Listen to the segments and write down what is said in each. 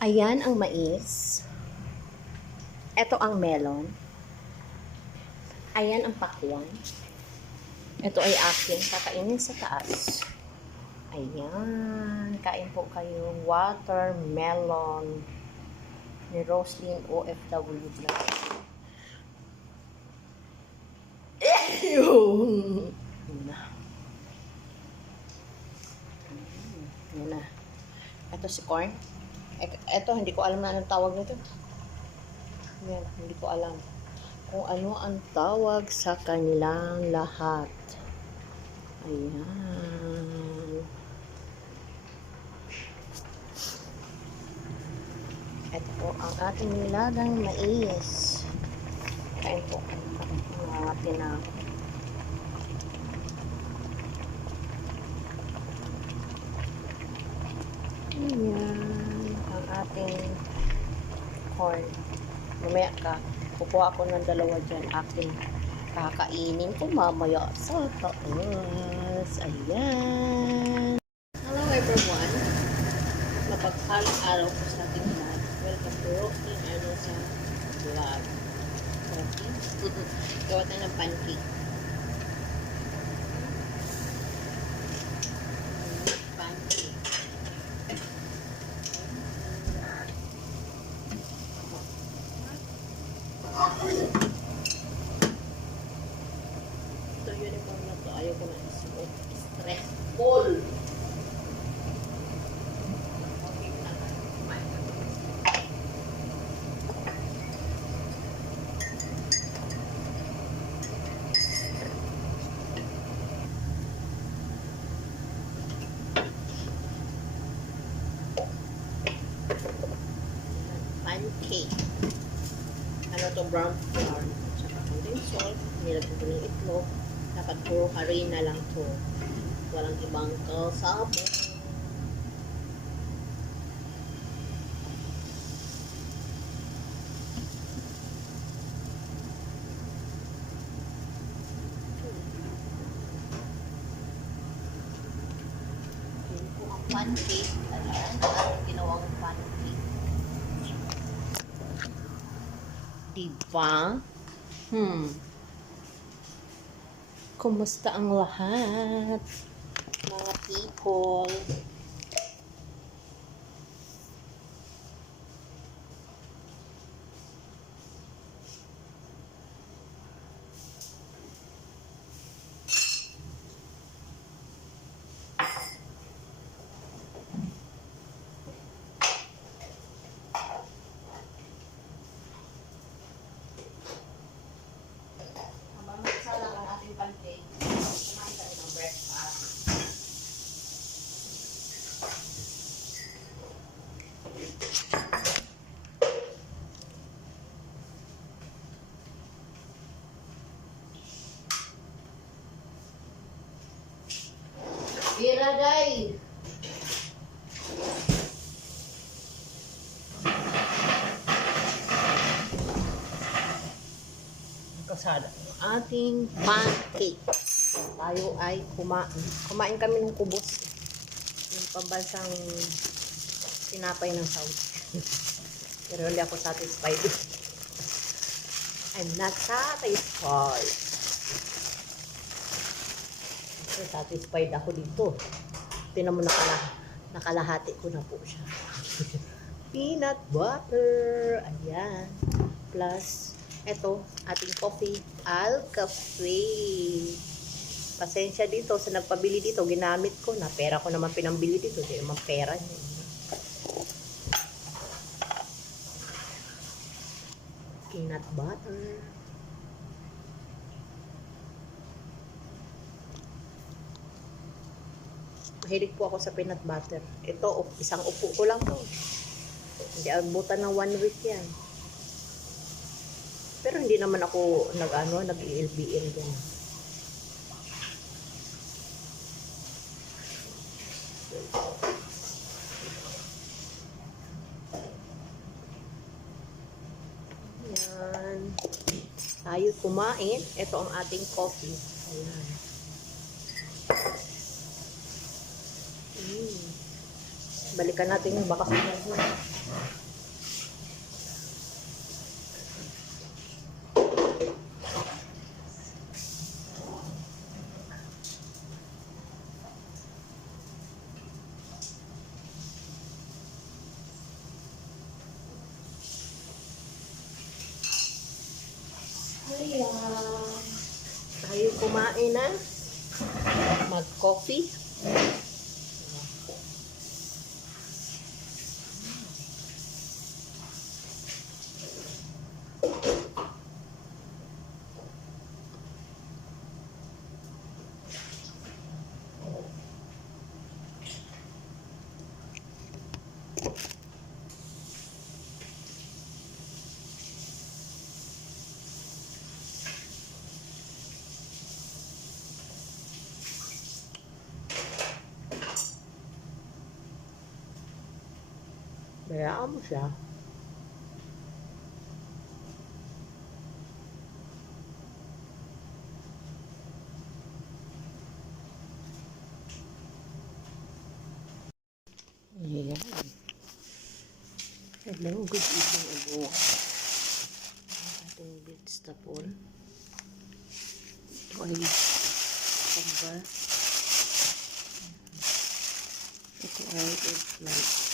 Ayan ang mais. Ito ang melon. Ayan ang pakwan. Ito ay aking kakainin sa taas. Ayan. Kain po kayo. Watermelon ni Roslyn OFW Vlog. Yun na. Yun na. Ito si corn. Ito, hindi ko alam na anong tawag nito. Yan, hindi ko alam kung ano ang tawag sa kanilang lahat. Ayan. Ito po ang ating nilagang mais. Kain po. Mga pinako. Ayan. Ang ating corn. Mamaya kukuha ako ng dalawa dyan. Aking kakainin ko mamaya sa taas. Ayan. Hello everyone. Mapagpalang araw po sa ating lahat. Welcome to Roslyn Ano sa vlog. Okay? Gawa tayo ng pancake. Pancake. Ito uniform na to. Ayaw ko na isuot. Stressful. Pancake. Ano to, brown flour. Tsaka condensed salt. Nilagyan ko ng itlog. Dapat puro harina lang to. Walang ibang kasabon. Yan po ang pancake. Ayan, ang ating ginawang pancake. Diba? Kumusta ang lahat? Mga people. Habang nagsalang ang ating pancake, kumain tayo ng breakfast. Biraday! Kasada ang ating pancake. Tayo ay kumain. Kumain kami ng kubos. Yung pambansang tinapay ng South. Pero hindi ako satisfied. I'm not satisfied. So, satisfied ako dito. Tinan mo, nakalahati ko na po siya. Peanut butter. Ayan. Plus, eto, ating coffee, Alcafe. Pasensya dito sa nagpabili dito, ginamit ko na. Pera ko naman pinambili dito, hindi naman pera niya. Peanut butter. Mahilig po ako sa peanut butter. Ito, isang upo ko lang to. Hindi abutan ng 1 week yan. Pero hindi naman ako nag-ELBN din. Ayan. Tayo kumain. Ito ang ating coffee. Ayan. Balikan natin yung baka sunod. Ayan. Tayo kumain na. Mag-coffee. Bayaan mo siya. Ayan. Hello, good evening everyone. Ating vegetable. Ito ay samba. Ito ay eggplant.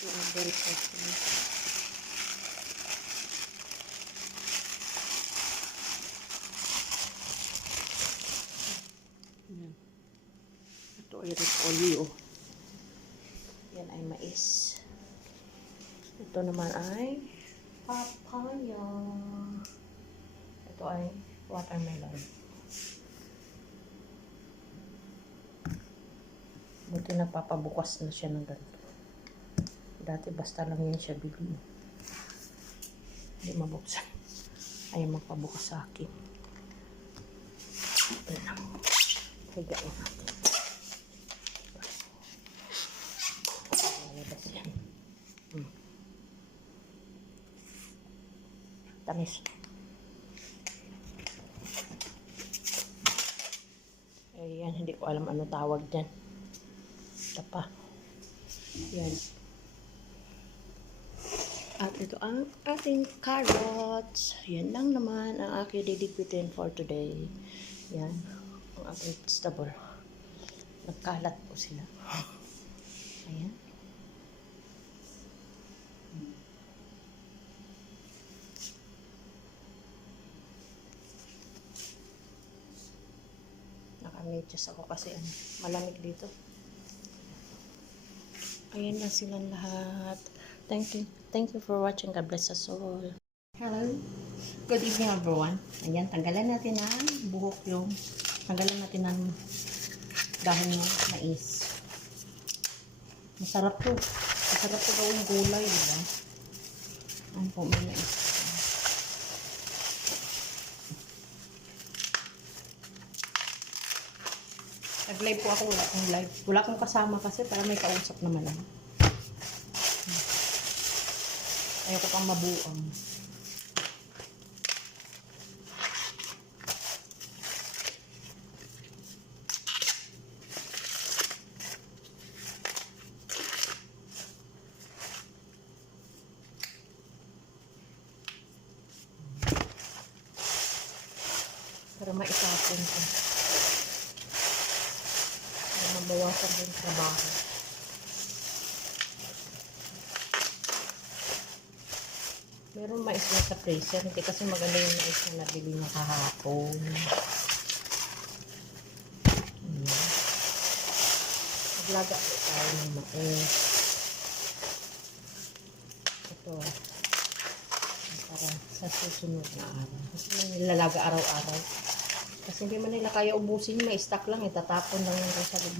Ito ang bell pepper. Yan. Ito ay repolyo. Yan ay mais. Ito naman ay papaya. Ito ay watermelon. Buti napapabukas na siya ng ganito. Dati basta lang yan siya bigli. Hindi mabuksan. Ayaw magpabukas sa akin. Ito lang. Higain natin. Lalabas yan. Tamis. Ayan, hindi ko alam ano tawag dyan. Ito pa. Yan. At ito ang ating carrots. Yan lang naman ang aking didigpitin for today. Yan. Ang ating vegetable. Nagkalat po sila. Ayan. Naka-medyas ako kasi malamig dito. Ayan na silang lahat. Thank you for watching. God bless us all. Hello. Good evening everyone. Ayan, tanggalan natin ang buhok yung tanggalan natin ang dahon ng mais. Masarap to. Masarap to gawing gulay, diba? Ang po, may mais. Nag-live po ako, wala akong live. Wala akong kasama kasi para may kausap naman lang. Ayoko pang mabuang. Para maitapon ko. Para mabawasan din trabaho. Meron mais na sa freezer. Hindi kasi maganda yung mais na nabili na kahapon. Maglaga tayo ng mais. Ito. Para sa susunod na araw. Kasi nilalaga araw-araw. Kasi hindi man nila kaya ubusin. May stock lang. Itatapon lang yung sa loob.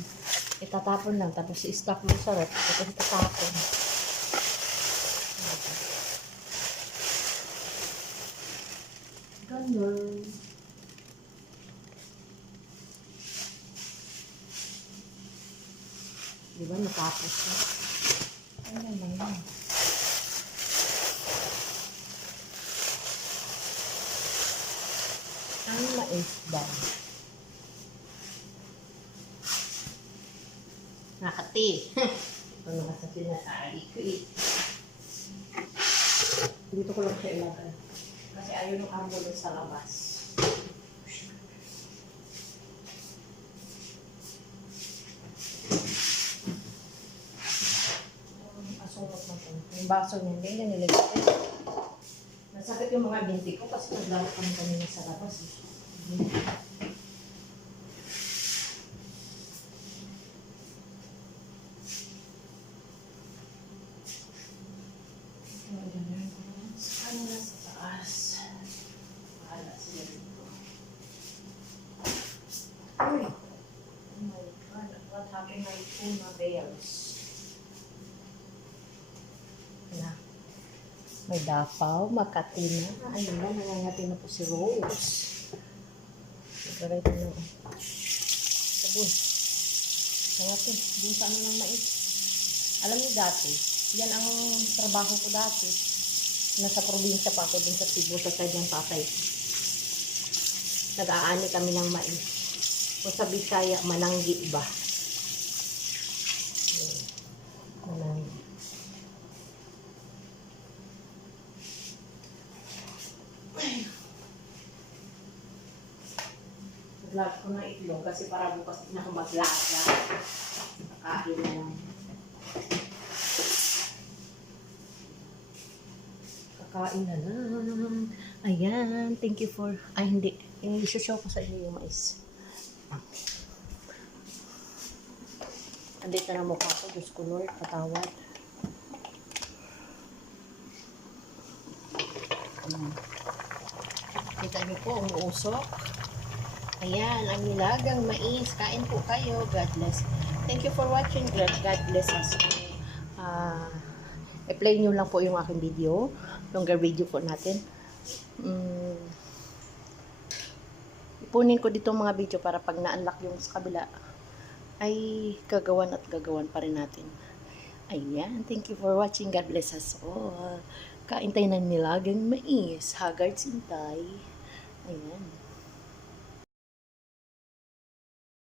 Itatapon lang. Tapos i-stock mo sa rep. Tapos itatapon. Ganun. Diba natapos na? Ayan lang yan. Ang mais ba? Nakati. Ito na sa sinasabi ko eh. Dito ko lang siya ilagay. Kasi ayaw ng amo doon sa labas. Asunod na ito. Yung baso niya, hindi niya nilagay. Nasakit yung mga binti ko kasi naglaro kami kanina sa labas. Ano na sa taas? Bahala sila dito. Uy! Oh my God, what happened my tuna bears? Na. May Dapaw, Makati na. Ayun na, nangangati na po si Rose. Nagkaray ko na. Sabon. Nangati. Doon sa ano ng mais. Alam niyo dati, yan ang trabaho ko dati. Nasa probinsya pa ako dun sa Cebu sa kanyang tatay. Nag-aani kami ng mais. O sa Bisaya, mananggi ba? Mananggi. Naglag ko ng itlog kasi para bukas na ako maglaga. Nakain na lang. Kakain na lang. Ayan. Thank you for... Ay, hindi. I-show ko sa inyo yung mais. Andito na mukha ko. Diyos ko, Lord. Patawad. Kita niyo po ang usok. Ayan. Ang nilagang mais. Kain po kayo. God bless. Thank you for watching. God bless us. I-play nyo lang po yung aking video. Longer video po natin. Ipunin ko dito mga video para pag na-unlock yung sa kabila ay gagawan at gagawan pa rin natin. Ayan. Thank you for watching. God bless us all. Kain tayo ng nilagang mais. Haggard Sintay. Ayan.